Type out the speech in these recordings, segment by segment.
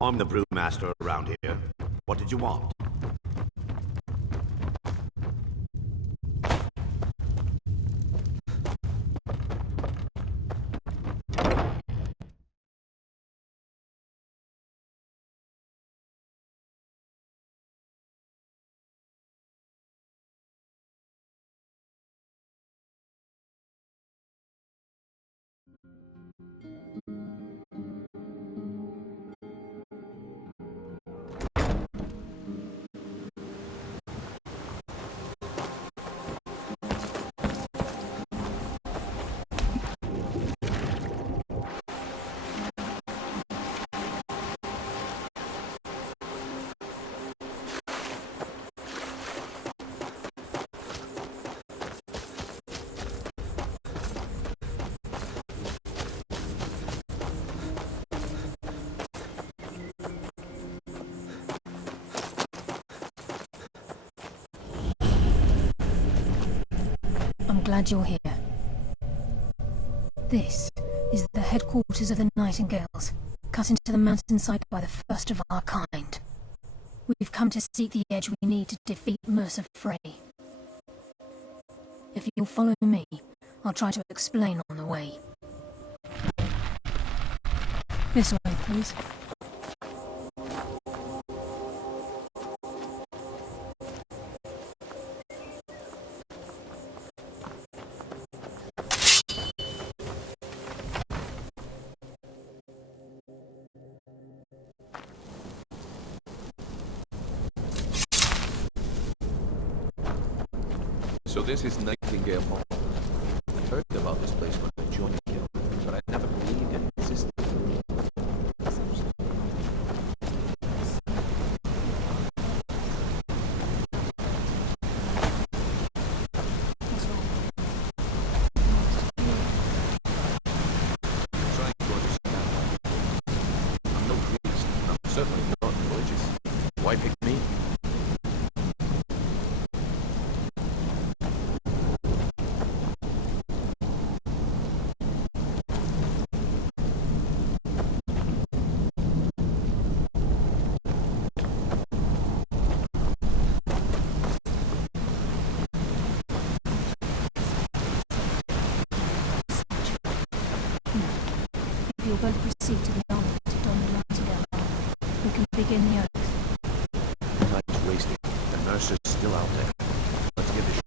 I'm the brewmaster around here. What did you want? I'm glad you're here. This is the headquarters of the Nightingales, cut into the mountainside by the first of our kind. We've come to seek the edge we need to defeat Mercer Frey. If you'll follow me, I'll try to explain on the way. This way, please. So this is Nightingale Hall. I heard about this place when I joined the guild, but I never believed it existed. I'm trying to understand. I'm no priest. I'm certainly not religious. Why pick me? If you're going to proceed to the army to don the Nightingale armor, we can begin the oath. Time's wasting. The Mercer's still out there. Let's get this shit.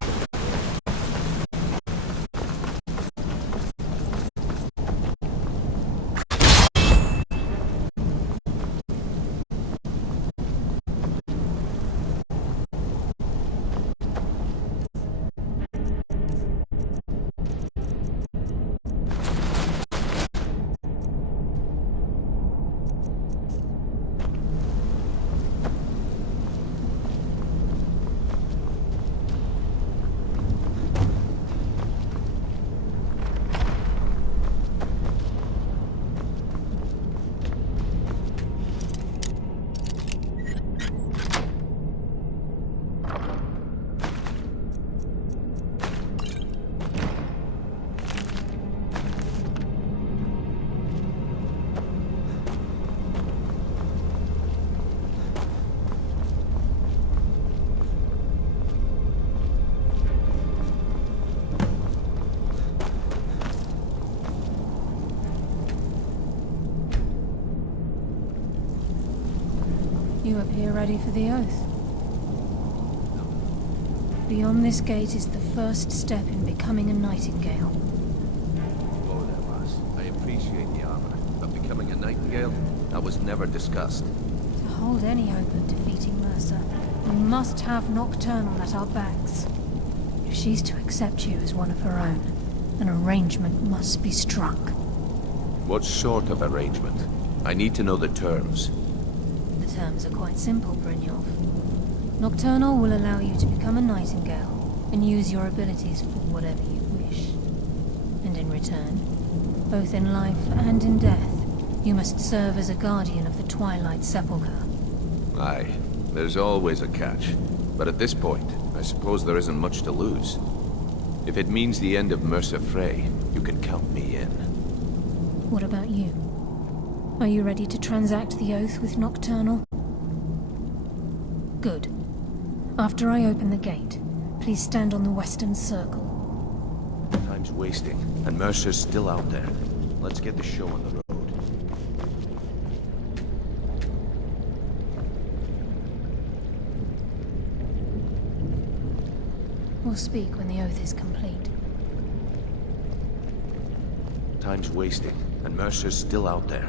You appear ready for the oath. Beyond this gate is the first step in becoming a Nightingale. Whoa there, lass. I appreciate the armor, but becoming a Nightingale? That was never discussed. To hold any hope of defeating Mercer, we must have Nocturnal at our backs. If she's to accept you as one of her own, an arrangement must be struck. What sort of arrangement? I need to know the terms. The terms are quite simple, Brynjolf. Nocturnal will allow you to become a Nightingale and use your abilities for whatever you wish. And in return, both in life and in death, you must serve as a guardian of the Twilight Sepulchre. Aye, there's always a catch. But at this point, I suppose there isn't much to lose. If it means the end of Mercer Frey, you can count me in. What about you? Are you ready to transact the oath with Nocturnal? Good. After I open the gate, please stand on the western circle. Time's wasting, and Mercer's still out there. Let's get the show on the road. We'll speak when the oath is complete. Time's wasting, and Mercer's still out there.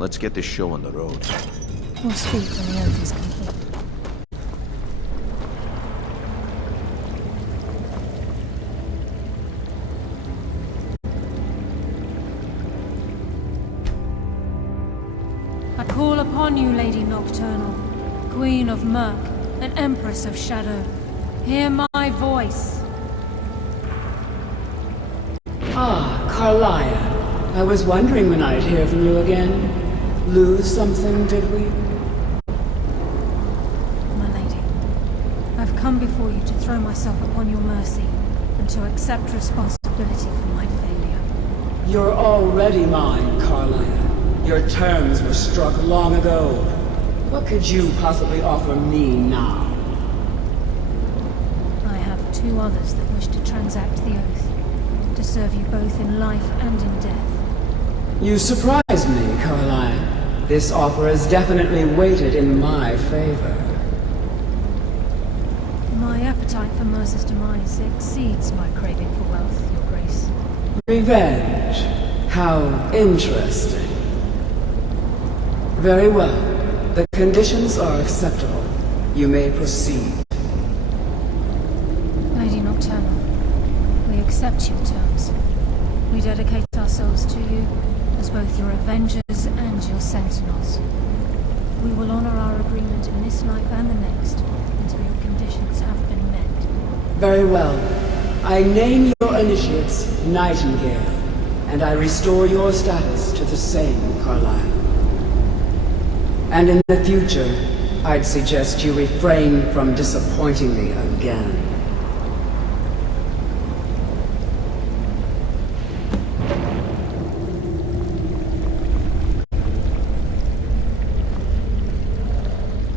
Let's get this show on the road. We'll speak when the oath is complete. I call upon you, Lady Nocturnal, Queen of Murk and Empress of Shadow. Hear my voice. Ah, Carlia. I was wondering when I'd hear from you again. Lose something, did we? My lady, I've come before you to throw myself upon your mercy and to accept responsibility for my failure. You're already mine, Carlia. Your terms were struck long ago. What could you possibly offer me now? I have two others that wish to transact the oath, to serve you both in life and in death. You surprise me, Carlia. This offer is definitely weighted in my favor. My appetite for Mercer's demise exceeds my craving for wealth, Your Grace. Revenge. How interesting. Very well. The conditions are acceptable. You may proceed. Lady Nocturnal, we accept your terms. We dedicate ourselves to you as both your avengers and your sentinels. We will honor our agreement in this life and the next until your conditions have been met. Very well. I name your initiates Nightingale, and I restore your status to the same, Carlisle. And in the future, I'd suggest you refrain from disappointing me again.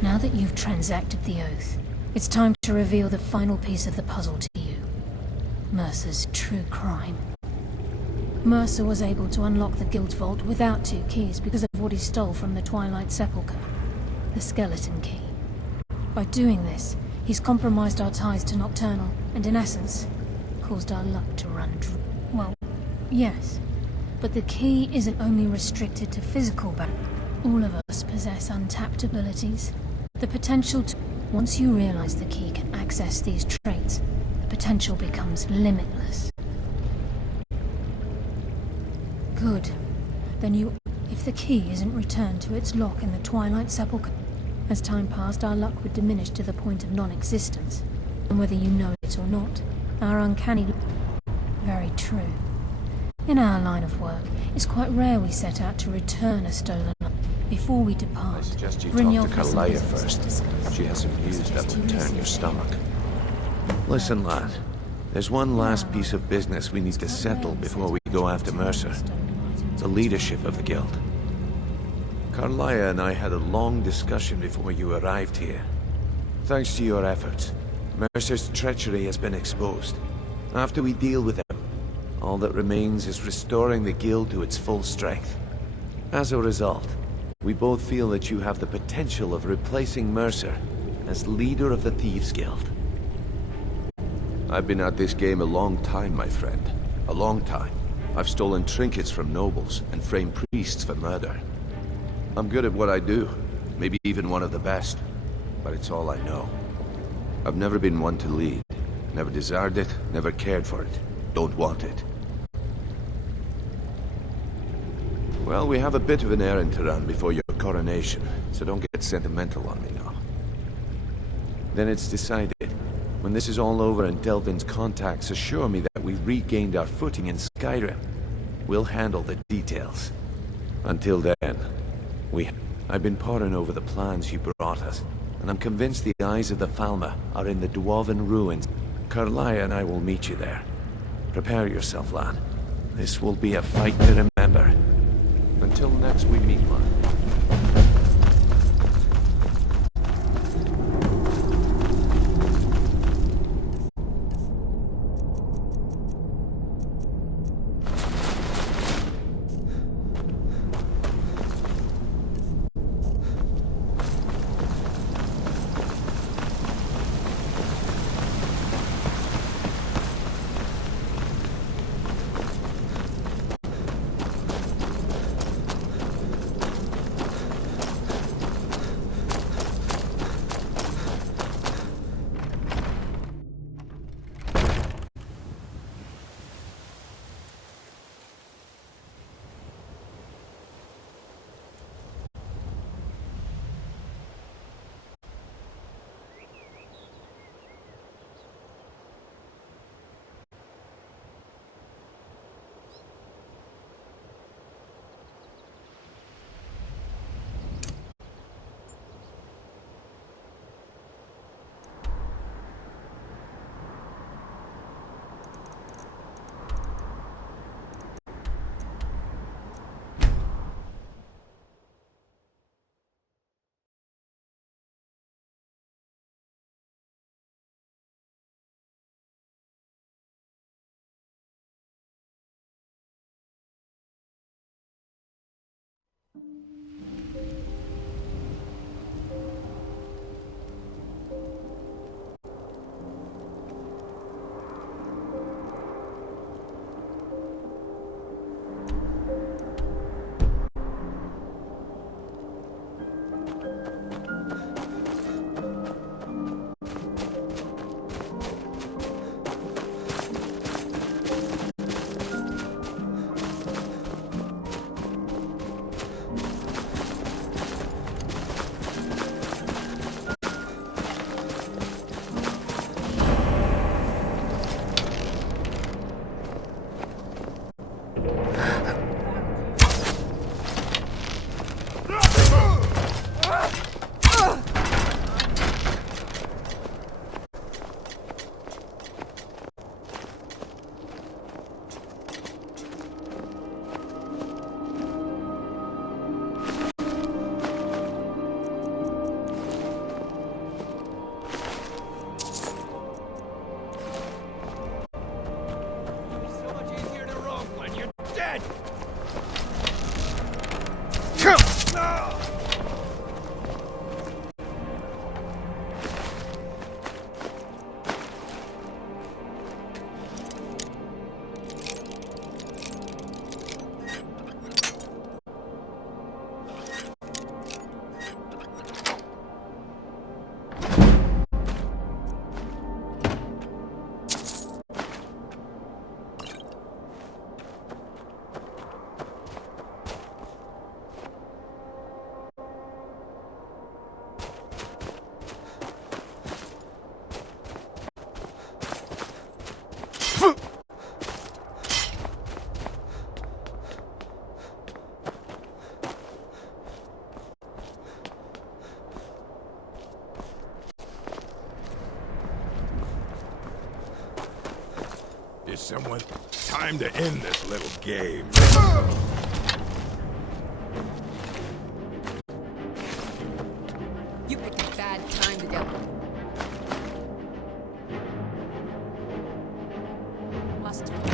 Now that you've transacted the oath, it's time to reveal the final piece of the puzzle to you. Mercer's true crime. Mercer was able to unlock the Guild Vault without 2 keys because of what he stole from the Twilight Sepulchre, the skeleton key. By doing this, he's compromised our ties to Nocturnal, and in essence, caused our luck to run well, yes. But the key isn't only restricted to physical battle. All of us possess untapped abilities. The potential to... Once you realize the key can access these traits, the potential becomes limitless. Good. Then if the key isn't returned to its lock in the Twilight Sepulchre, as time passed, our luck would diminish to the point of non-existence. And whether you know it or not, our uncanny... Very true. In our line of work, it's quite rare we set out to return a stolen luck. Before we depart, I suggest you talk Brynjolf to has some Carlia business to first. discuss. She has some news that Suggest will you turn listen your to stomach. her. Listen, lad. There's one last piece of business we need to settle before we go after Mercer. The leadership of the Guild. Carlia and I had a long discussion before you arrived here. Thanks to your efforts, Mercer's treachery has been exposed. After we deal with him, all that remains is restoring the Guild to its full strength. As a result, we both feel that you have the potential of replacing Mercer as leader of the Thieves Guild. I've been at this game a long time, my friend. A long time. I've stolen trinkets from nobles and framed priests for murder. I'm good at what I do, maybe even one of the best, but it's all I know. I've never been one to lead. Never desired it, never cared for it. Don't want it. Well, we have a bit of an errand to run before your coronation, so don't get sentimental on me now. Then it's decided. When this is all over and Delvin's contacts assure me that we've regained our footing in Skyrim, we'll handle the details. Until then, I've been poring over the plans you brought us, and I'm convinced the eyes of the Falmer are in the Dwarven ruins. Carlia and I will meet you there. Prepare yourself, lad. This will be a fight to remember. Until next we meet, Mark. Is someone... Time to end this little game. You picked a bad time to go. Must have.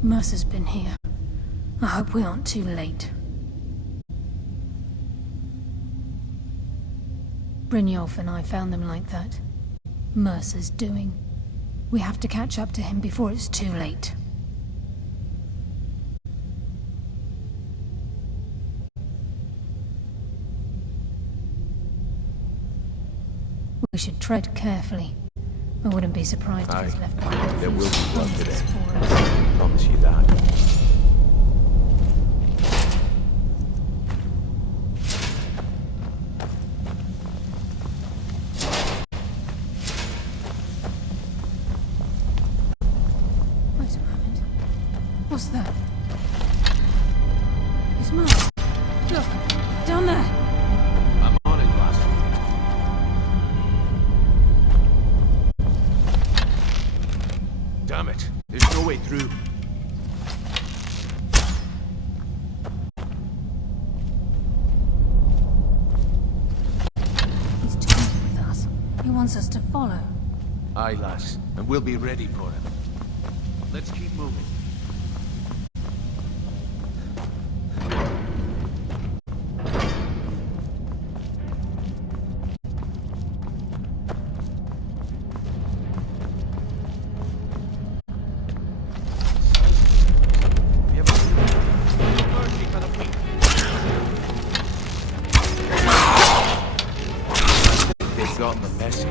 Mercer's been here. I hope we aren't too late. Brynjolf and I found them like that. Mercer's doing. We have to catch up to him before it's too late. We should tread carefully. I wouldn't be surprised if he's left behind. There will be blood today. For us. I promise you that. Wait a moment. What's that? It's Mercer. Look, down there. I'm on it, Lass. Damn it. There's no way through. He's talking with us. He wants us to follow. Aye, lass. And we'll be ready for him. Let's keep moving. They've got the message.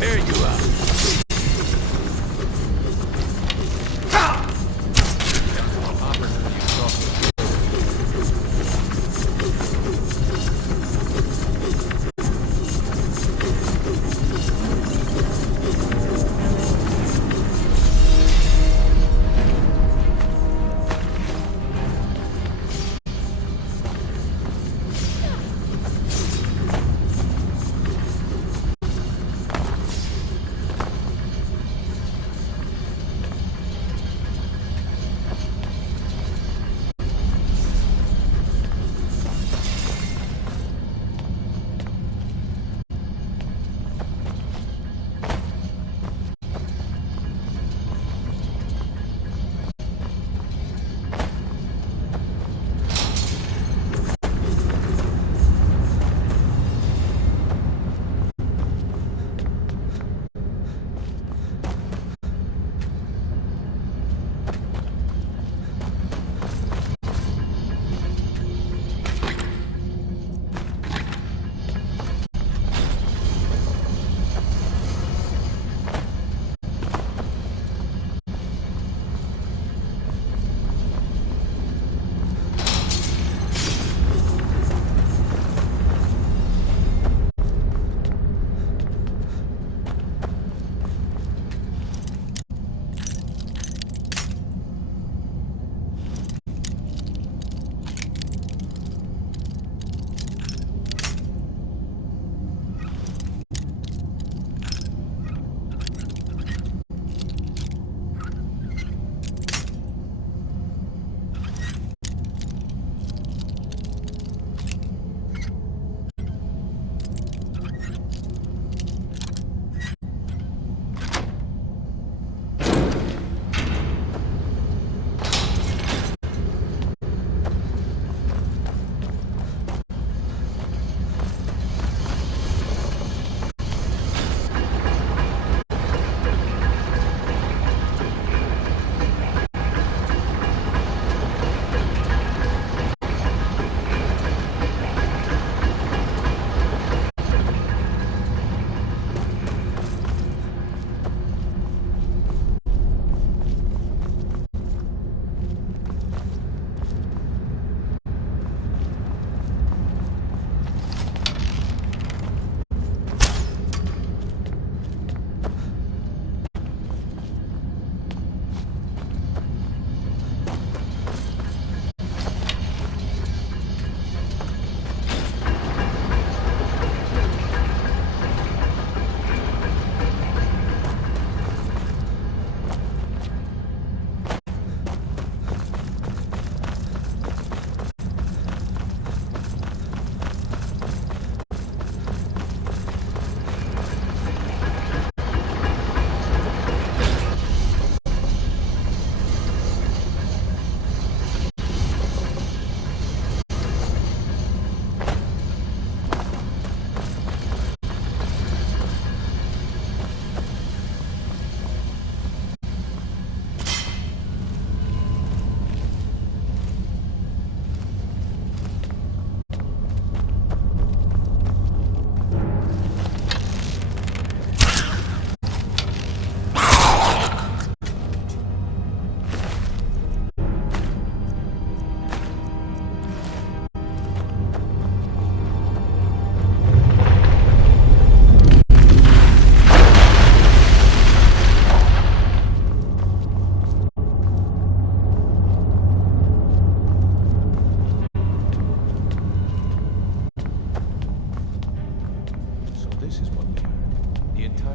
There you are.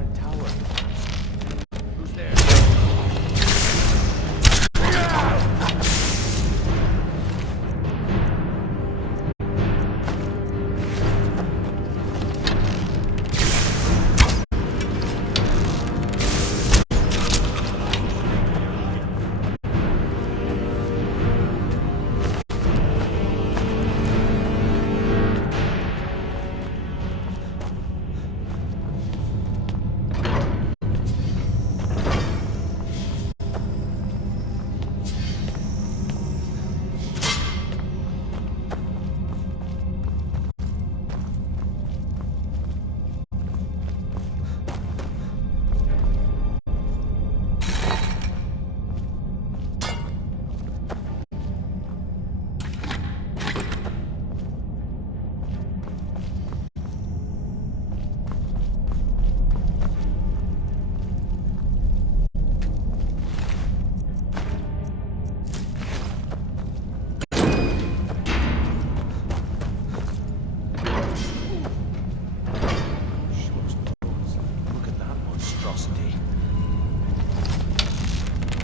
entire tower. Who's there? Look at that monstrosity.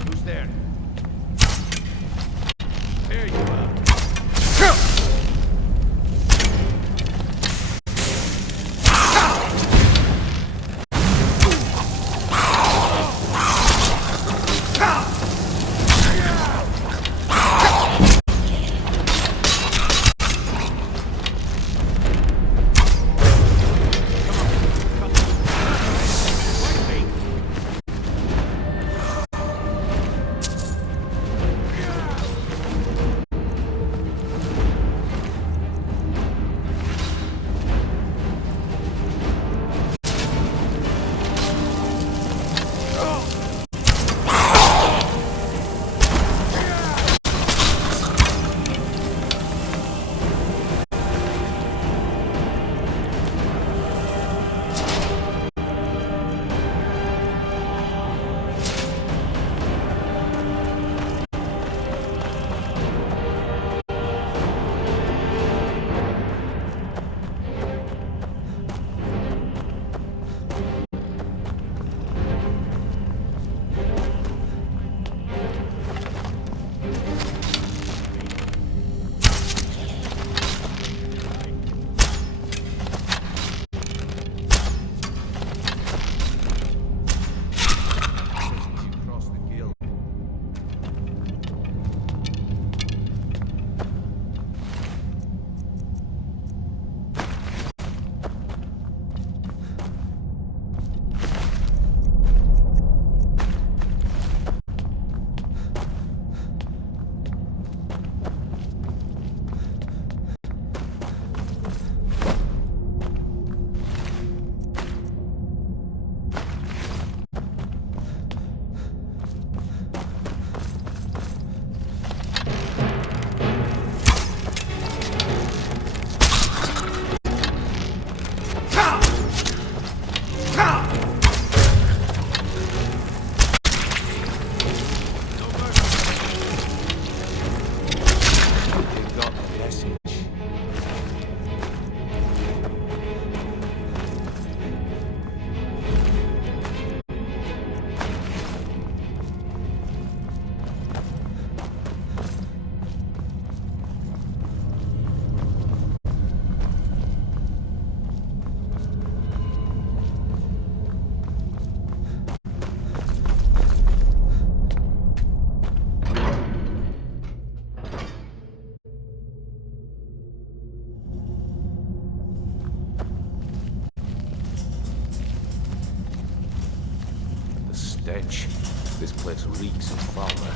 Who's there? There you are. Stench. This place reeks of fowler.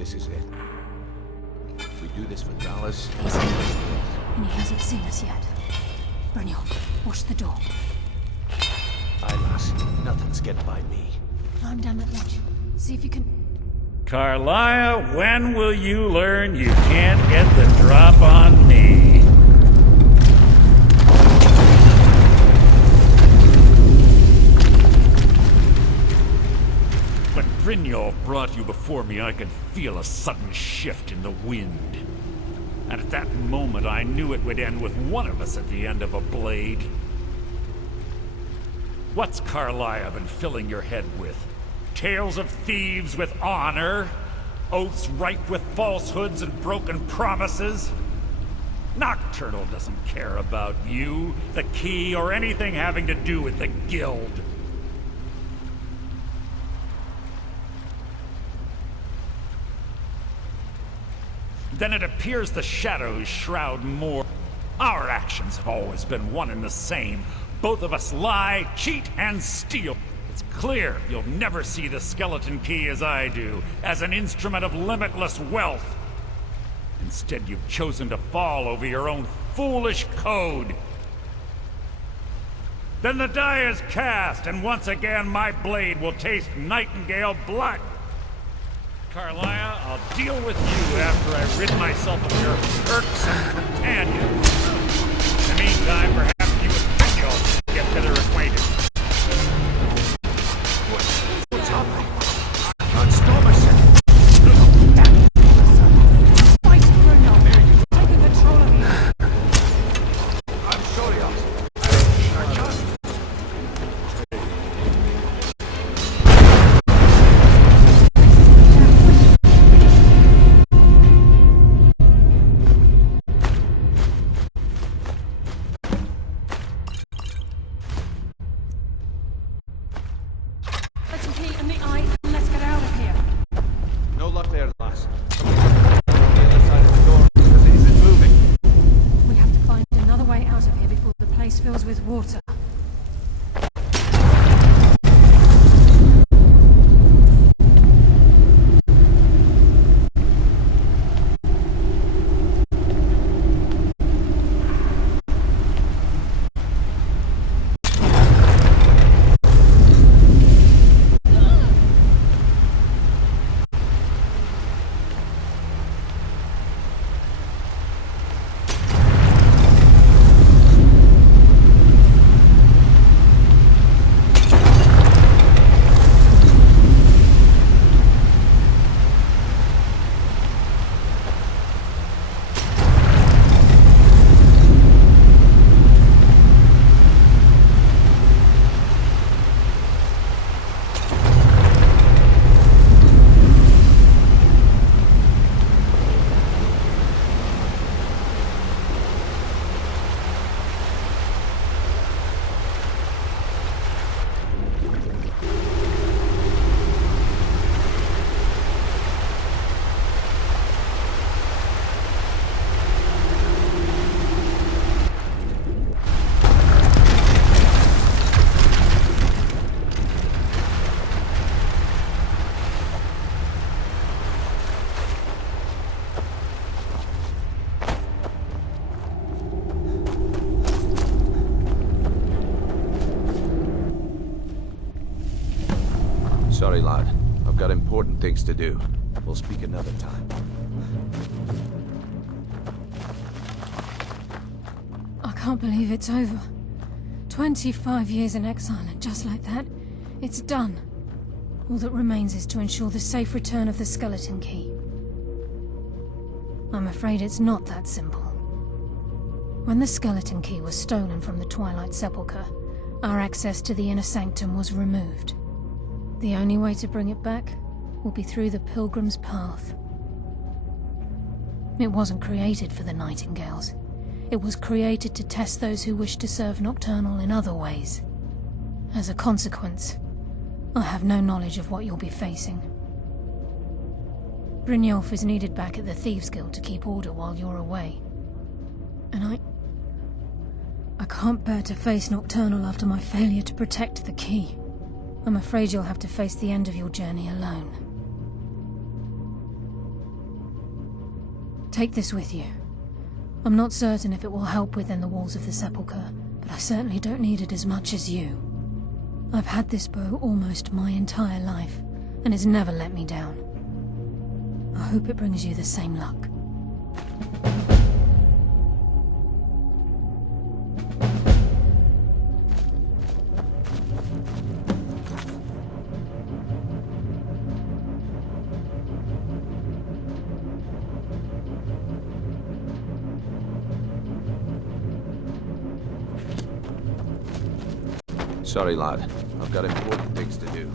This is it. We do this for dollars. He's here, and he hasn't seen us yet. Brynjolf, watch the door. Aye, lass. Nothing's getting by me. Climb down that ledge. See if you can... Carlia, when will you learn you can't get the drop on me? When Brynjolf brought you before me, I could feel a sudden shift in the wind. And at that moment, I knew it would end with one of us at the end of a blade. What's Carlia been filling your head with? Tales of thieves with honor? Oaths ripe with falsehoods and broken promises? Nocturnal doesn't care about you, the key, or anything having to do with the guild. Then it appears the shadows shroud more. Our actions have always been one and the same. Both of us lie, cheat, and steal. It's clear you'll never see the skeleton key as I do, as an instrument of limitless wealth. Instead, you've chosen to fall over your own foolish code. Then the die is cast, and once again my blade will taste Nightingale blood. Carlia, I'll deal with you after I rid myself of your irksome companion. In the meantime, perhaps you and Brynjolf get better acquainted. What's happening? Can't stop us. Fight, Brynjolf! Taking control of you! I'm sorry, I can't. Let's key in the eye and let's get out of here. No luck there, lass. Somebody's on the other side of the door because it isn't moving. We have to find another way out of here before the place fills with water. Sorry, lad. I've got important things to do. We'll speak another time. I can't believe it's over. 25 years in exile, and just like that, it's done. All that remains is to ensure the safe return of the skeleton key. I'm afraid it's not that simple. When the skeleton key was stolen from the Twilight Sepulchre, our access to the inner sanctum was removed. The only way to bring it back will be through the Pilgrim's Path. It wasn't created for the Nightingales. It was created to test those who wish to serve Nocturnal in other ways. As a consequence, I have no knowledge of what you'll be facing. Brynjolf is needed back at the Thieves Guild to keep order while you're away. And I can't bear to face Nocturnal after my failure to protect the key. I'm afraid you'll have to face the end of your journey alone. Take this with you. I'm not certain if it will help within the walls of the sepulchre, but I certainly don't need it as much as you. I've had this bow almost my entire life, and it's never let me down. I hope it brings you the same luck. Sorry, lad. I've got important things to do.